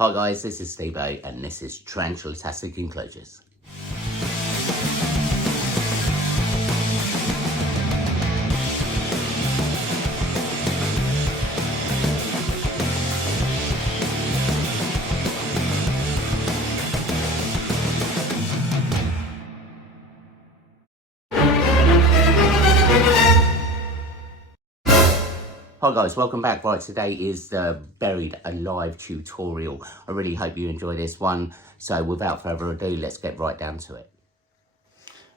Hi guys, this is Steve-O and this is Tarantula Tastic Enclosures. Hi guys, welcome back. Right, today is the Buried Alive tutorial. I really hope you enjoy this one. So without further ado, let's get right down to it.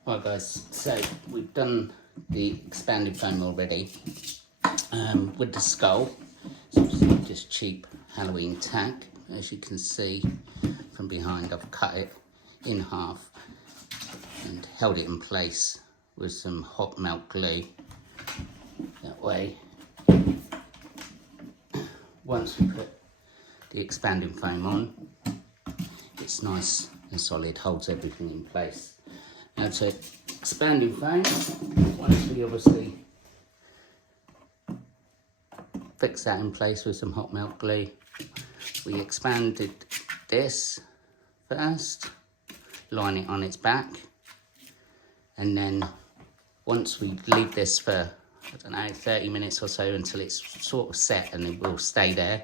Right guys, so we've done the expanded foam already with the skull. So just cheap Halloween tack. As you can see from behind, I've cut it in half and held it in place with some hot melt glue. That way, once we put the expanding foam on, it's nice and solid, holds everything in place. Now to expanding foam, once we obviously fix that in place with some hot melt glue, we expanded this first, line it on its back, and then once we leave this for, I don't know, 30 minutes or so until it's sort of set and it will stay there.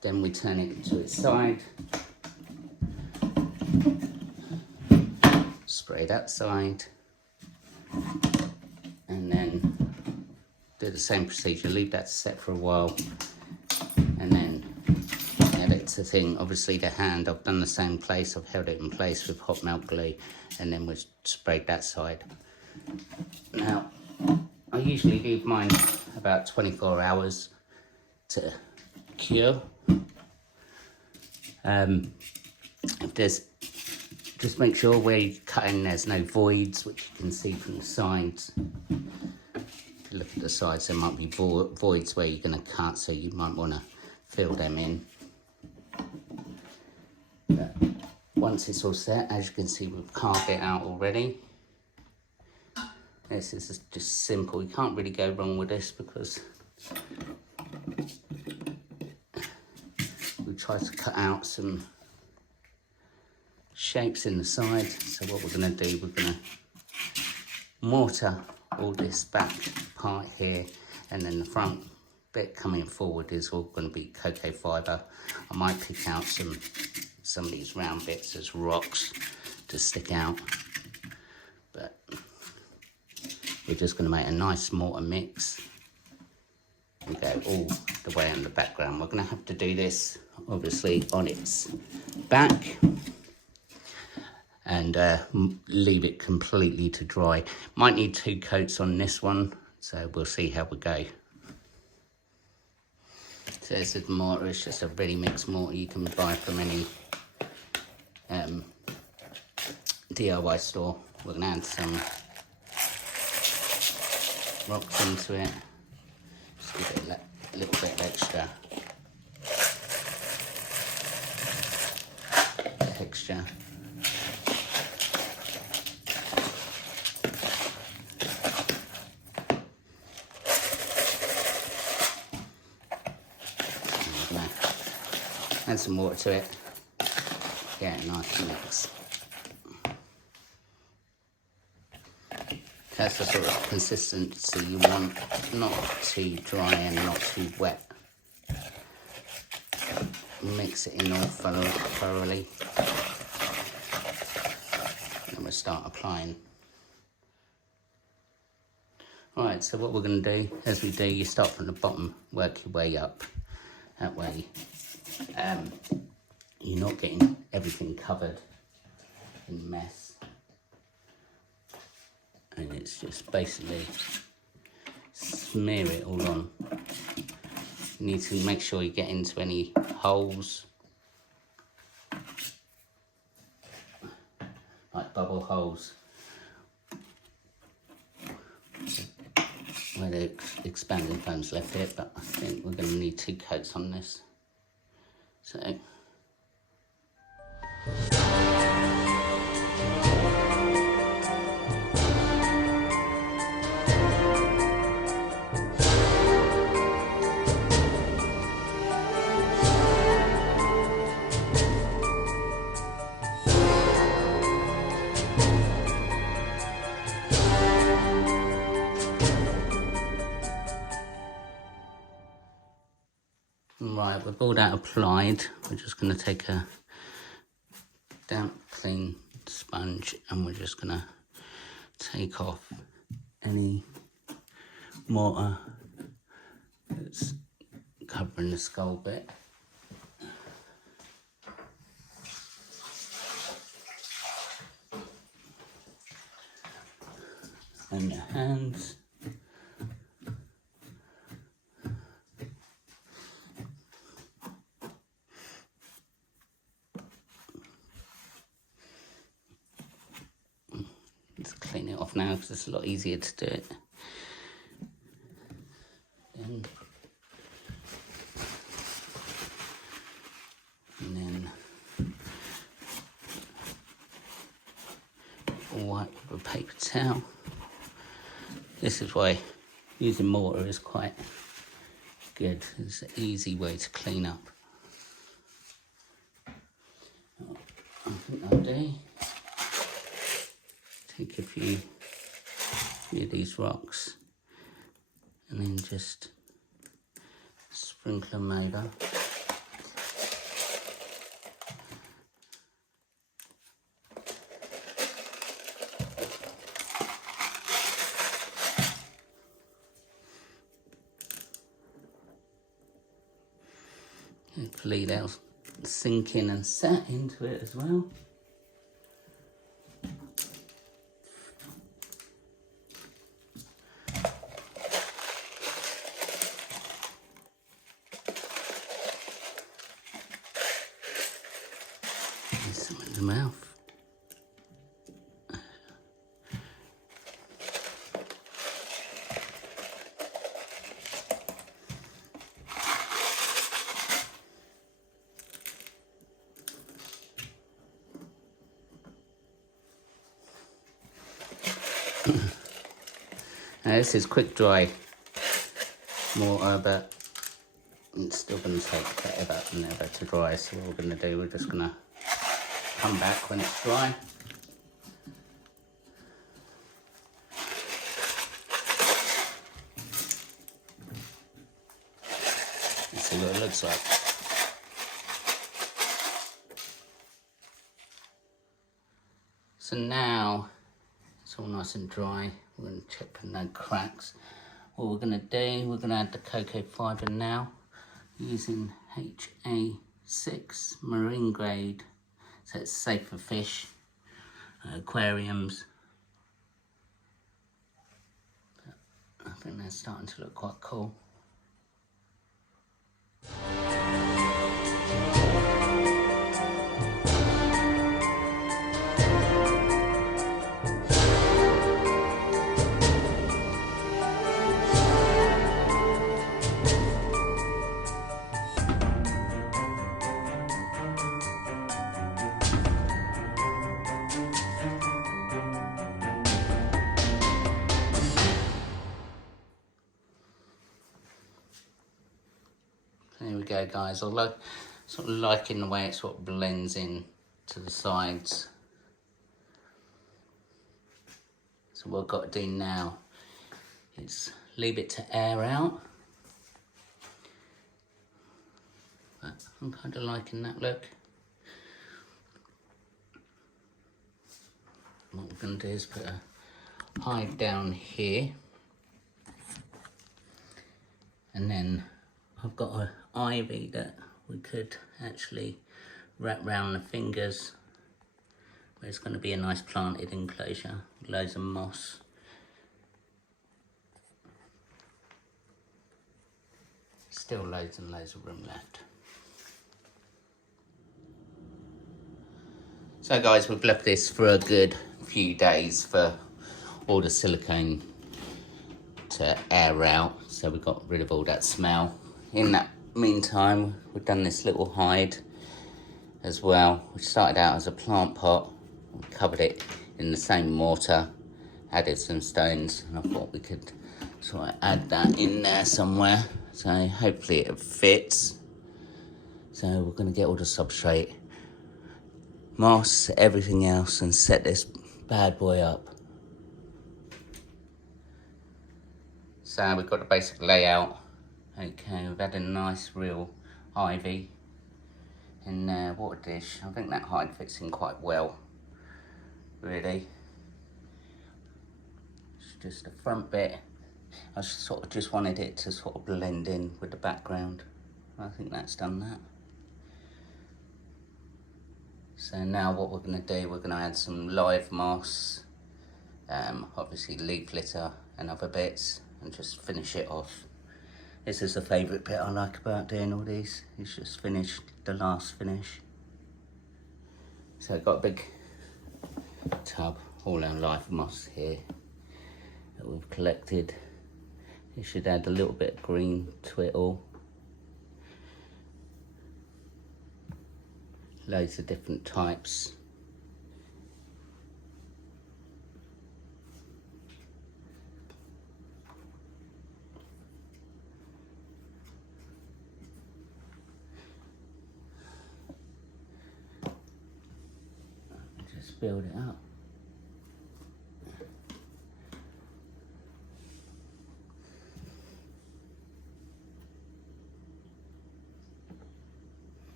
Then we turn it to its side, spray that side, and then do the same procedure, leave that to set for a while, and then add it to thing. Obviously the hand, I've done the same place, I've held it in place with hot melt glue, and then we sprayed that side. Now, I usually leave mine about 24 hours to cure. If there's, just make sure where you're cutting there's no voids, which you can see from the sides. If you look at the sides, there might be voids where you're going to cut, so you might want to fill them in. But once it's all set, as you can see, we've carved it out already. This is just simple. You can't really go wrong with this because we try to cut out some shapes in the side. So what we're going to do, we're going to mortar all this back part here, and then the front bit coming forward is all going to be cocoa fibre. I might pick out some of these round bits as rocks to stick out, but we're just going to make a nice mortar mix and go all the way in the background. We're going to have to do this obviously on its back and leave it completely to dry. Might need 2 coats on this one, so we'll see how we go. So this is the mortar. It's just a ready mix mortar you can buy from any DIY store. We're going to add some rocks into it, just give it a little bit of extra texture. Add some water to it, get a nice mix. That's the sort of consistency you want, not too dry and not too wet. Mix it in all thoroughly. Then we'll start applying. Alright, so what we're going to do, as we do, you start from the bottom, work your way up. That way you're not getting everything covered in mess. And it's just basically smear it all on. You need to make sure you get into any holes, like bubble holes, where the expanding foam's left it, but I think we're going to need 2 coats on this. So with all that applied, we're just going to take a damp, clean sponge and we're just going to take off any mortar that's covering the skull bit. And the hands. Just clean it off now because it's a lot easier to do it. And then wipe with a paper towel. This is why using mortar is quite good. It's an easy way to clean up. I think I'll do. Take a few of these rocks and then just sprinkle them over. Hopefully they'll sink in and set into it as well. There's some in the mouth. Now this is quick dry mortar, but it's still going to take forever and ever to dry. So what we're going to do, we're just going to come back when it's dry. Let's see what it looks like. So now it's all nice and dry. We're going to check for no cracks. What we're going to do, we're going to add the cocoa fibre now using HA6 marine grade, so it's safe for fish, aquariums. But I think they're starting to look quite cool. There we go, guys. I like sort of liking the way it sort of blends in to the sides. So what I've got to do now is leave it to air out. But I'm kind of liking that look. What we're going to do is put a hide down here, and then I've got an ivy that we could actually wrap round the fingers, where it's going to be a nice planted enclosure with loads of moss. Still loads and loads of room left. So guys, we've left this for a good few days for all the silicone to air out, so we got rid of all that smell. In that meantime, we've done this little hide as well, which started out as a plant pot. We covered it in the same mortar, added some stones, and I thought we could sort of add that in there somewhere. So hopefully it fits. So we're going to get all the substrate, moss, everything else, and set this bad boy up. So we've got the basic layout. Okay, we've had a nice real ivy in water dish. I think that hide fits in quite well, really. It's just the front bit. I sort of just wanted it to sort of blend in with the background. I think that's done that. So now what we're going to do, we're going to add some live moss, obviously leaf litter and other bits, and just finish it off. This is the favourite bit I like about doing all these, is just finish the last finish. So I've got a big tub, all our live moss here that we've collected. You should add a little bit of green to it all. Loads of different types. Just build it up.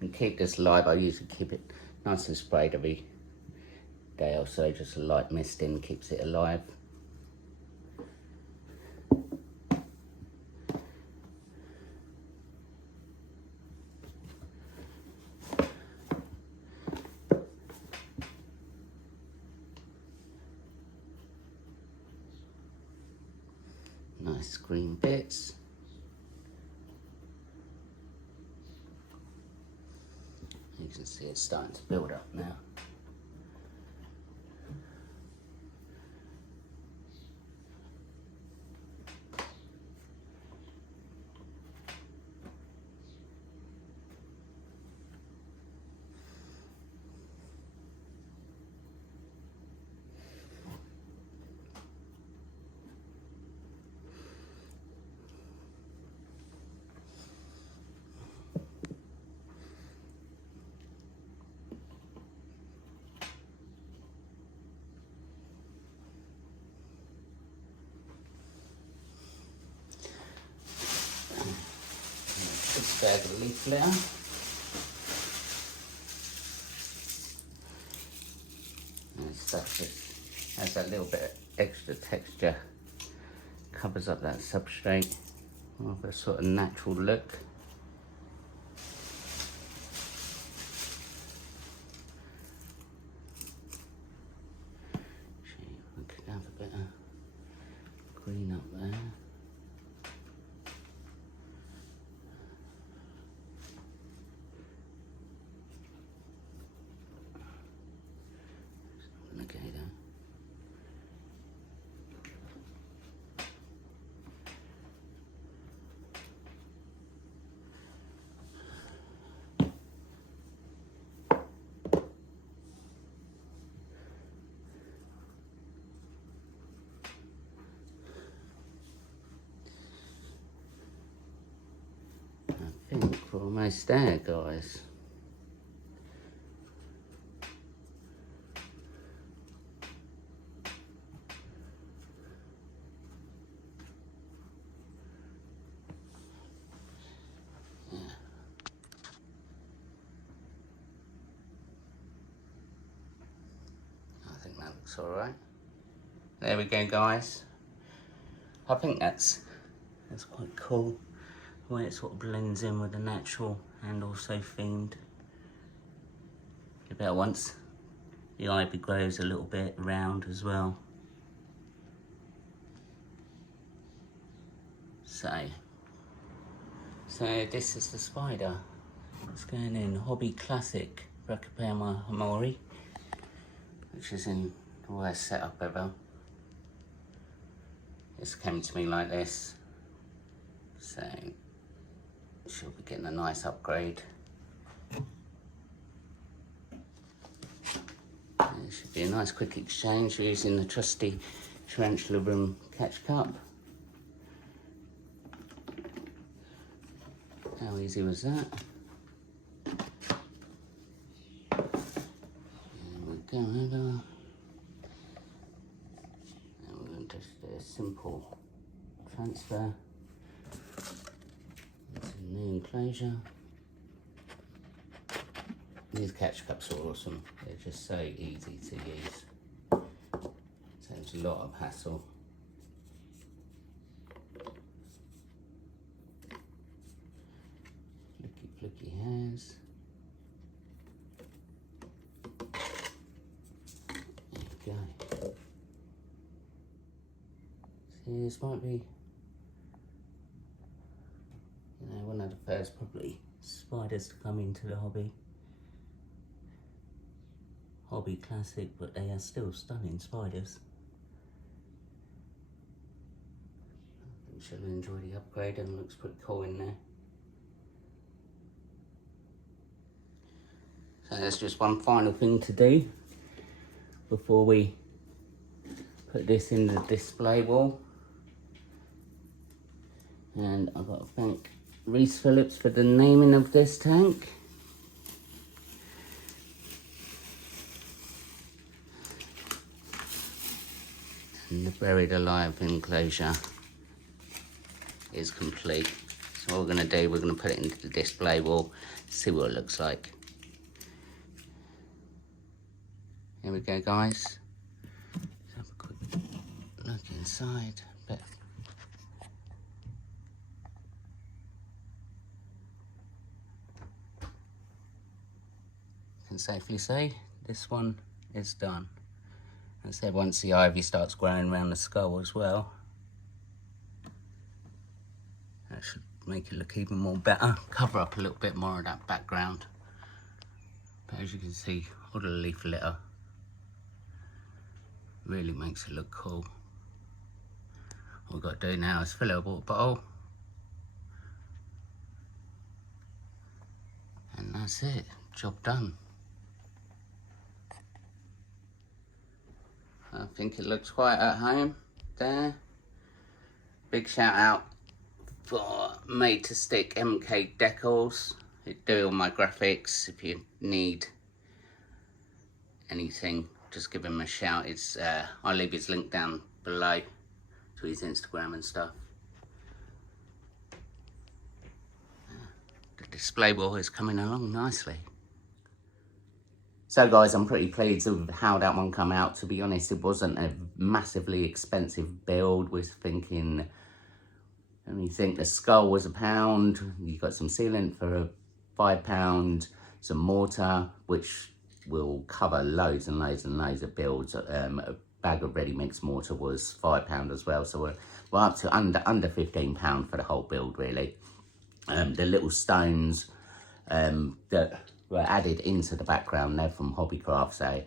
And keep this live. I usually keep it nice and sprayed every day or so, just a light mist in keeps it alive. Nice green bits. You can see it's starting to build up now. Spare the leaf litter. And stuff just has that little bit of extra texture, covers up that substrate, more of a sort of natural look. We could have a bit of green up there. I think we're almost there, guys. Yeah. I think that looks all right. There we go, guys. I think that's quite cool. The way it sort of blends in with the natural and also themed. About once the ivy grows a little bit round as well. So this is the spider. It's going in Hobby Classic Brachypema Hamori, which is in the worst setup ever. This came to me like this, so she'll be getting a nice upgrade. It should be a nice quick exchange using the trusty Tarantula Room catch cup. How easy was that? There we go, and we're going to just do a simple transfer into the enclosure. These catch cups are awesome. They're just so easy to use. Saves a lot of hassle. Flicky hairs. There you go. See, this might be, one of the first probably spiders to come into the hobby. Hobby classic, but they are still stunning spiders. I think she'll enjoy the upgrade and looks pretty cool in there. So there's just one final thing to do before we put this in the display wall. And I've got to thank Reese Phillips for the naming of this tank. And the buried alive enclosure is complete. So what we're going to do, we're going to put it into the display wall, see what it looks like. Here we go, guys. Let's have a quick look inside. But I can safely say this one is done. As I said, once the ivy starts growing around the skull as well, that should make it look even more better. Cover up a little bit more of that background. But as you can see, all the leaf litter really makes it look cool. All we've got to do now is fill it with a water bottle. And that's it, job done. I think it looks quite at home there. Big shout out for Made to Stick MK Decals. They do all my graphics. If you need anything, just give him a shout. It's I'll leave his link down below to his Instagram and stuff. The display wall is coming along nicely. So guys, I'm pretty pleased with how that one come out. To be honest, it wasn't a massively expensive build. We're thinking, let me think, the skull was £1. You got some sealant for £5, some mortar, which will cover loads and loads and loads of builds. A bag of ready mix mortar was £5 as well. So we're up to under £15 for the whole build, really. The little stones that were added into the background, they're from Hobbycraft, so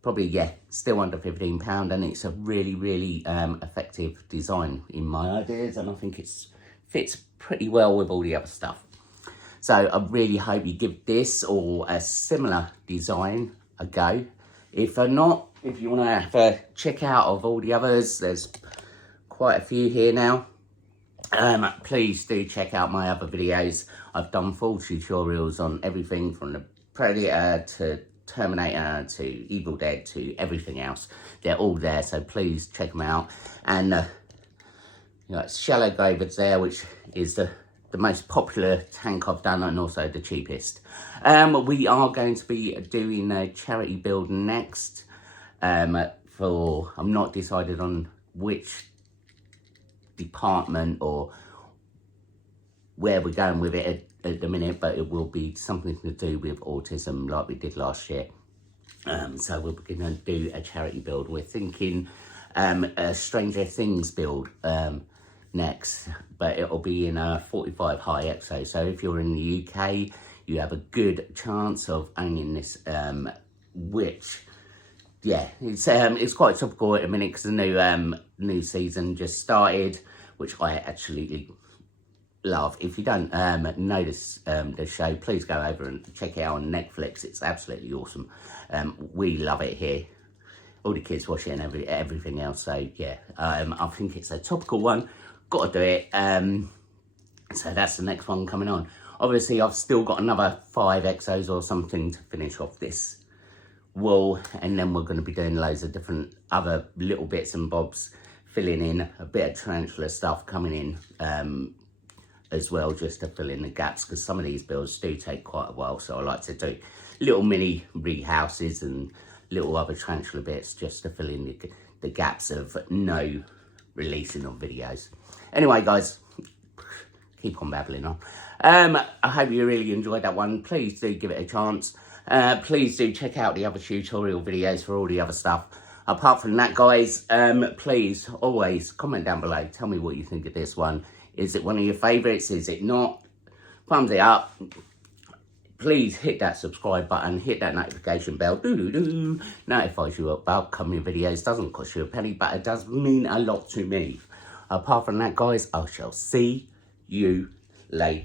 probably, yeah, still under £15, and it's a really, really effective design in my ideas, and I think it fits pretty well with all the other stuff. So I really hope you give this or a similar design a go. If not, if you want to have a check out of all the others, there's quite a few here now. Please do check out my other videos. I've done full tutorials on everything from the Predator to Terminator to Evil Dead to everything else. They're all there, so please check them out. And you know, Shallow Grave's there, which is the most popular tank I've done and also the cheapest. We are going to be doing a charity build next. I'm not decided on which department or where we're going with it at the minute, but it will be something to do with autism like we did last year. So we're going to do a charity build. We're thinking a Stranger Things build next, but it'll be in a 45 high exo. So if you're in the UK, you have a good chance of owning this, which, yeah, it's quite topical at the minute because the new season just started, which I actually love. If you don't know this the show, please go over and check it out on Netflix. It's absolutely awesome. We love it here. All the kids watch it and everything else. So yeah, I think it's a topical one. Got to do it. So that's the next one coming on. Obviously, I've still got another 5 exos or something to finish off this wall, and then we're going to be doing loads of different other little bits and bobs, filling in a bit of tarantula stuff coming in as well, just to fill in the gaps, because some of these builds do take quite a while. So I like to do little mini rehouses and little other tarantula bits just to fill in the gaps of no releasing of videos. Anyway, guys, keep on babbling on. I hope you really enjoyed that one. Please do give it a chance. Please do check out the other tutorial videos for all the other stuff. Apart from that, guys, please always comment down below. Tell me what you think of this one. Is it one of your favourites? Is it not? Thumbs it up. Please hit that subscribe button. Hit that notification bell. Notifies you about upcoming videos. Doesn't cost you a penny, but it does mean a lot to me. Apart from that, guys, I shall see you later.